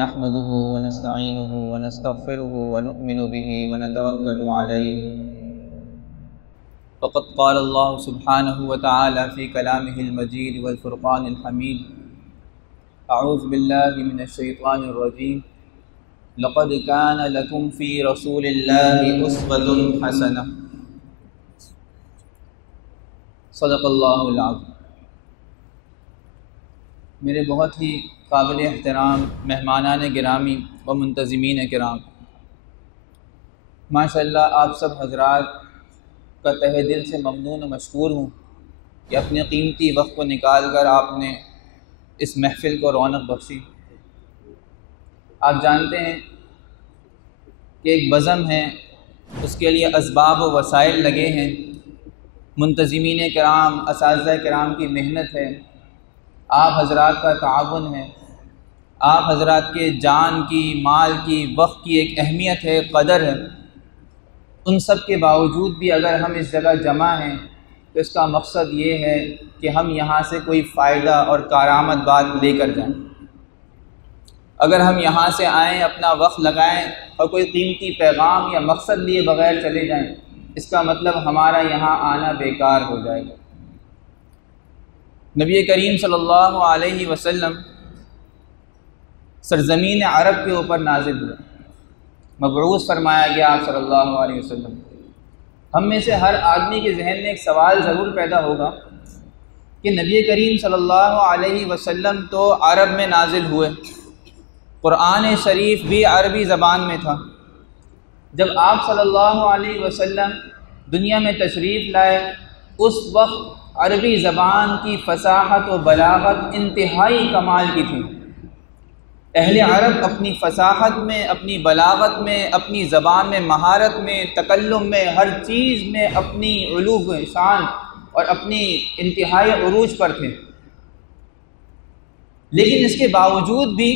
نحمده ونستعينه ونستغفره ونؤمن به ونتوكل عليه فقد قال الله سبحانه وتعالى في كلامه المجيد والفرقان الحميد أعوذ بالله من الشيطان الرجيم لقد كان لكم في رسول الله أسوة حسنة صدق اللہ العظیم۔ میرے بہت ہی قابل احترام مہمانان گرامی و منتظمین کرام، ماشاءاللہ آپ سب حضرات کا تہہ دل سے ممنون و مشکور ہوں کہ اپنے قیمتی وقت کو نکال کر آپ نے اس محفل کو رونق بخشی۔ آپ جانتے ہیں کہ ایک بزم ہے، اس کے لیے اسباب و وسائل لگے ہیں، منتظمین کرام اساتذہ کرام کی محنت ہے، آپ حضرات کا تعاون ہے، آپ حضرات کے جان کی، مال کی، وقت کی ایک اہمیت ہے، قدر ہے۔ ان سب کے باوجود بھی اگر ہم اس جگہ جمع ہیں تو اس کا مقصد یہ ہے کہ ہم یہاں سے کوئی فائدہ اور کارآمد بات لے کر جائیں۔ اگر ہم یہاں سے آئیں، اپنا وقت لگائیں اور کوئی قیمتی پیغام یا مقصد لیے بغیر چلے جائیں، اس کا مطلب ہمارا یہاں آنا بیکار ہو جائے گا۔ نبی کریم صلی اللہ علیہ وسلم سرزمین عرب کے اوپر نازل ہوئے، مبعوث فرمایا گیا آپ صلی اللہ علیہ وسلم۔ ہم میں سے ہر آدمی کے ذہن میں ایک سوال ضرور پیدا ہوگا کہ نبی کریم صلی اللہ علیہ وسلم تو عرب میں نازل ہوئے، قرآن شریف بھی عربی زبان میں تھا، جب آپ صلی اللہ علیہ وسلم دنیا میں تشریف لائے اس وقت عربی زبان کی فصاحت و بلاغت انتہائی کمال کی تھی۔ اہل عرب اپنی فصاحت میں، اپنی بلاغت میں، اپنی زبان میں مہارت میں، تکلم میں، ہر چیز میں اپنی علو شان اور اپنی انتہائی عروج پر تھے، لیکن اس کے باوجود بھی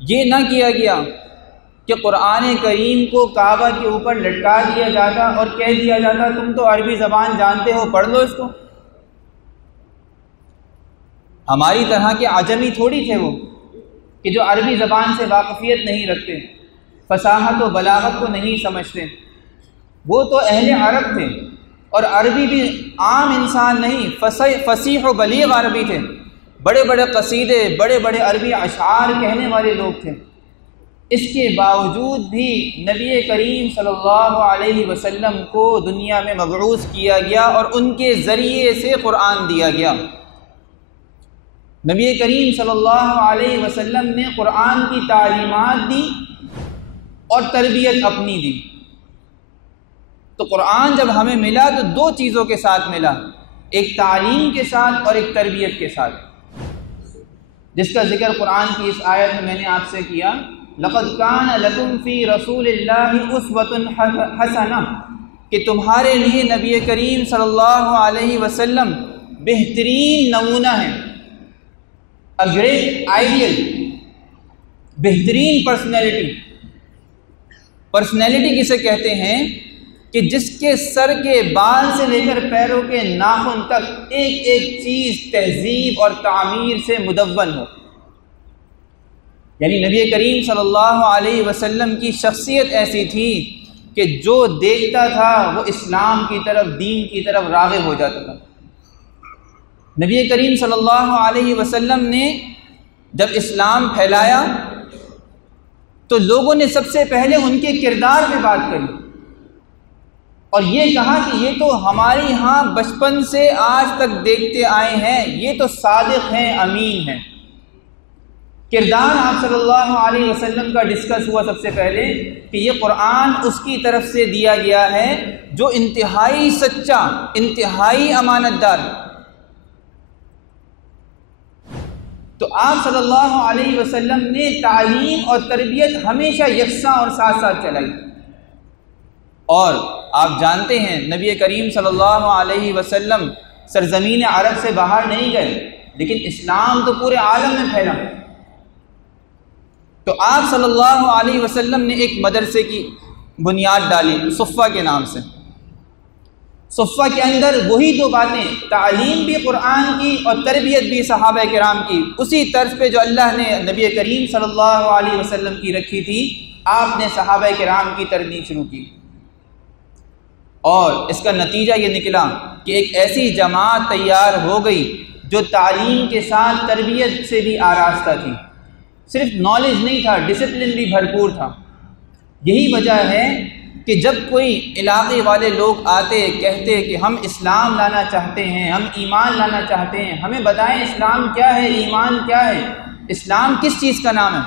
یہ نہ کیا گیا کہ قرآن کریم کو کعبہ کے اوپر لٹکا دیا جاتا اور کہہ دیا جاتا تم تو عربی زبان جانتے ہو، پڑھ لو اس کو۔ ہماری طرح کے عجمی تھوڑی تھے وہ کہ جو عربی زبان سے واقفیت نہیں رکھتے، فصاحت و بلاغت کو نہیں سمجھتے۔ وہ تو اہل عرب تھے اور عربی بھی عام انسان نہیں، فصیح و بلیغ عربی تھے، بڑے بڑے قصیدے، بڑے بڑے عربی اشعار کہنے والے لوگ تھے۔ اس کے باوجود بھی نبی کریم صلی اللہ علیہ وسلم کو دنیا میں مبعوث کیا گیا اور ان کے ذریعے سے قرآن دیا گیا۔ نبی کریم صلی اللہ علیہ وسلم نے قرآن کی تعلیمات دی اور تربیت اپنی دی۔ تو قرآن جب ہمیں ملا تو دو چیزوں کے ساتھ ملا، ایک تعلیم کے ساتھ اور ایک تربیت کے ساتھ، جس کا ذکر قرآن کی اس آیت میں نے آپ سے کیا، لقد کان لکم فی رسول اللہ اسوۃ حسنہ، کہ تمہارے لیے نبی کریم صلی اللہ علیہ وسلم بہترین نمونہ ہے، a great ideal، بہترین پرسنالٹی کسے کہتے ہیں کہ جس کے سر کے بال سے لے کر پیروں کے ناخن تک ایک ایک چیز تہذیب اور تعمیر سے مدون ہو۔ یعنی نبی کریم صلی اللہ علیہ وسلم کی شخصیت ایسی تھی کہ جو دیکھتا تھا وہ اسلام کی طرف، دین کی طرف راغب ہو جاتا تھا۔ نبی کریم صلی اللہ علیہ وسلم نے جب اسلام پھیلایا تو لوگوں نے سب سے پہلے ان کے کردار پہ بات کری اور یہ کہا کہ یہ تو ہمارے ہاں بچپن سے آج تک دیکھتے آئے ہیں، یہ تو صادق ہیں، امین ہیں۔ کردار آپ صلی اللہ علیہ وسلم کا ڈسکس ہوا سب سے پہلے کہ یہ قرآن اس کی طرف سے دیا گیا ہے جو انتہائی سچا، انتہائی امانت دار۔ تو آپ صلی اللہ علیہ وسلم نے تعلیم اور تربیت ہمیشہ یکساں اور ساتھ ساتھ چلائی۔ اور آپ جانتے ہیں نبی کریم صلی اللہ علیہ وسلم سرزمین عرب سے باہر نہیں گئے، لیکن اسلام تو پورے عالم میں پھیلا۔ تو آپ صلی اللہ علیہ وسلم نے ایک مدرسے کی بنیاد ڈالی صفہ کے نام سے۔ صفہ کے اندر وہی دو باتیں، تعلیم بھی قرآن کی اور تربیت بھی صحابہ کرام کی، اسی طرز پہ جو اللہ نے نبی کریم صلی اللہ علیہ وسلم کی رکھی تھی، آپ نے صحابہ کرام کی تربیت شروع کی، اور اس کا نتیجہ یہ نکلا کہ ایک ایسی جماعت تیار ہو گئی جو تعلیم کے ساتھ تربیت سے بھی آراستہ تھی، صرف نالج نہیں تھا، ڈسپلن بھی بھرپور تھا۔ یہی وجہ ہے کہ جب کوئی علاقے والے لوگ آتے کہتے کہ ہم اسلام لانا چاہتے ہیں، ہم ایمان لانا چاہتے ہیں، ہمیں بتائیں اسلام کیا ہے، ایمان کیا ہے، اسلام کس چیز کا نام ہے،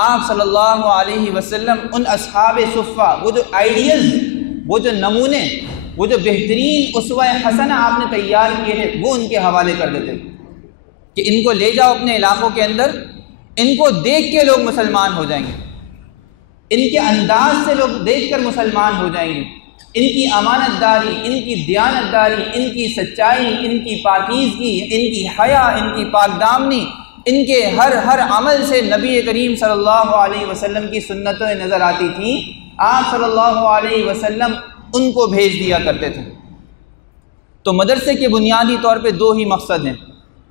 آپ صلی اللہ علیہ وسلم ان اصحاب صفہ، وہ جو آئیڈیلز، وہ جو نمونے، وہ جو بہترین اسوہ حسنہ آپ نے تیار کیے ہیں، وہ ان کے حوالے کر دیتے کہ ان کو لے جاؤ اپنے علاقوں کے اندر، ان کو دیکھ کے لوگ مسلمان ہو جائیں گے، ان کے انداز سے لوگ دیکھ کر مسلمان ہو جائیں گے، ان کی امانت داری، ان کی دیانت داری، ان کی سچائی، ان کی پاکیزگی، ان کی حیا، ان کی پاک دامنی، ان کے ہر عمل سے نبی کریم صلی اللہ علیہ وسلم کی سنتیں نظر آتی تھیں۔ آپ صلی اللہ علیہ وسلم ان کو بھیج دیا کرتے تھے۔ تو مدرسے کے بنیادی طور پہ دو ہی مقصد ہیں،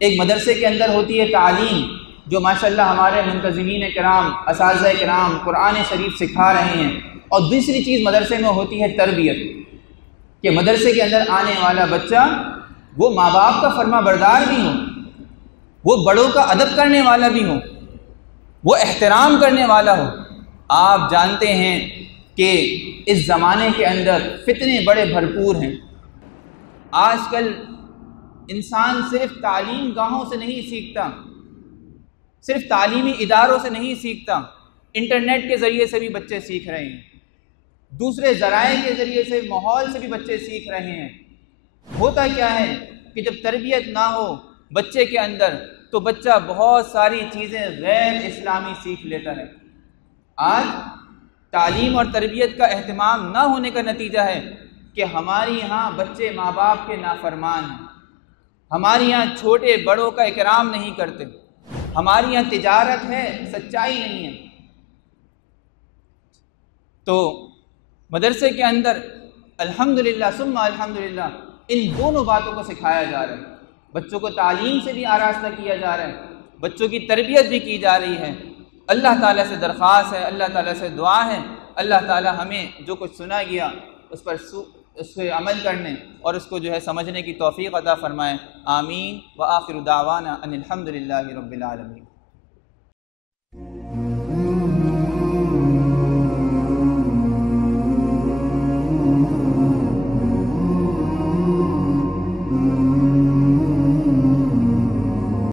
ایک مدرسے کے اندر ہوتی ہے تعلیم، جو ماشاءاللہ ہمارے منتظمین کرام، اساتذہ کرام قرآن شریف سکھا رہے ہیں، اور دوسری چیز مدرسے میں ہوتی ہے تربیت، کہ مدرسے کے اندر آنے والا بچہ وہ ماں باپ کا فرما بردار بھی ہو، وہ بڑوں کا ادب کرنے والا بھی ہو، وہ احترام کرنے والا ہو۔ آپ جانتے ہیں کہ اس زمانے کے اندر فتنے بڑے بھرپور ہیں۔ آج کل انسان صرف تعلیم گاہوں سے نہیں سیکھتا، صرف تعلیمی اداروں سے نہیں سیکھتا، انٹرنیٹ کے ذریعے سے بھی بچے سیکھ رہے ہیں، دوسرے ذرائع کے ذریعے سے، ماحول سے بھی بچے سیکھ رہے ہیں۔ ہوتا کیا ہے کہ جب تربیت نہ ہو بچے کے اندر تو بچہ بہت ساری چیزیں غیر اسلامی سیکھ لیتا ہے۔ آج تعلیم اور تربیت کا اہتمام نہ ہونے کا نتیجہ ہے کہ ہمارے یہاں بچے ماں باپ کے نافرمان ہیں، ہمارے یہاں چھوٹے بڑوں کا اکرام نہیں کرتے، ہمارے یہاں تجارت ہے، سچائی نہیں ہے۔ تو مدرسے کے اندر الحمدللہ ثم الحمدللہ ان دونوں باتوں کو سکھایا جا رہا ہے، بچوں کو تعلیم سے بھی آراستہ کیا جا رہا ہے، بچوں کی تربیت بھی کی جا رہی ہے۔ اللہ تعالیٰ سے درخواست ہے، اللہ تعالیٰ سے دعا ہے، اللہ تعالیٰ ہمیں جو کچھ سنا گیا اس پہ عمل کرنے اور اس کو جو ہے سمجھنے کی توفیق عطا فرمائے۔ آمین وآخر دعوانا ان الحمدللہ رب العالمین۔